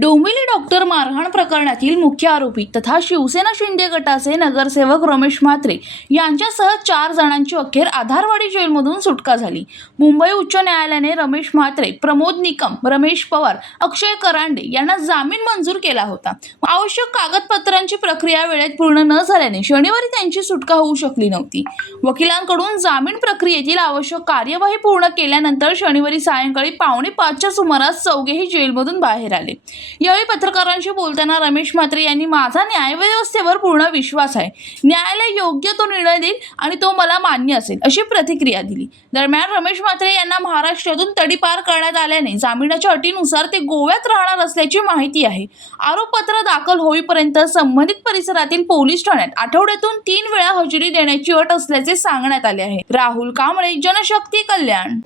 Dombivli doctor मारहाण प्रकरणातील मुख्य आरोपी तथा शिवसेना शिंदे गटाचे नगरसेवक रमेश म्हात्रे यांच्यासह 4 जणांची अखेर आधारवाडी जेलमधून सुटका झाली। मुंबई उच्च न्यायालयाने रमेश म्हात्रे, प्रमोद निकम, रमेश पवार, अक्षय करांडे यांना जामीन मंजूर केला होता। आवश्यक कागदपत्रांची प्रक्रिया वेळेत पूर्ण न झाल्याने शनिवारी त्यांची सुटका होऊ शकली नव्हती। वकिलांकडून जामीन प्रक्रियेतील आवश्यक कार्यवाही पूर्ण केल्यानंतर शनिवारी सायंकाळी 4:45च्या सुमारास चौघेही जेलमधून बाहेर आले। यावेळी पत्रकारांशी बोलताना रमेश म्हात्रे यांनी माझा न्यायव्यवस्थेवर पूर्ण विश्वास आहे, न्यायालय योग्य तो निर्णय देईल आणि तो मला मान्य असेल अशी प्रतिक्रिया दिली। दरम्यान रमेश म्हात्रे यांना महाराष्ट्रातून तडीपार करण्यात आल्याने जामिनाच्या अटीनुसार ते गोव्यात राहणार असल्याची माहिती आहे। आरोपपत्र दाखल होईपर्यंत संबंधित परिसरातील पोलीस ठाण्यात आठवड्यातून 3 वेळा हजेरी देण्याची अट असल्याचे सांगण्यात आले आहे। राहुल कांबळे, जनशक्ती कल्याण।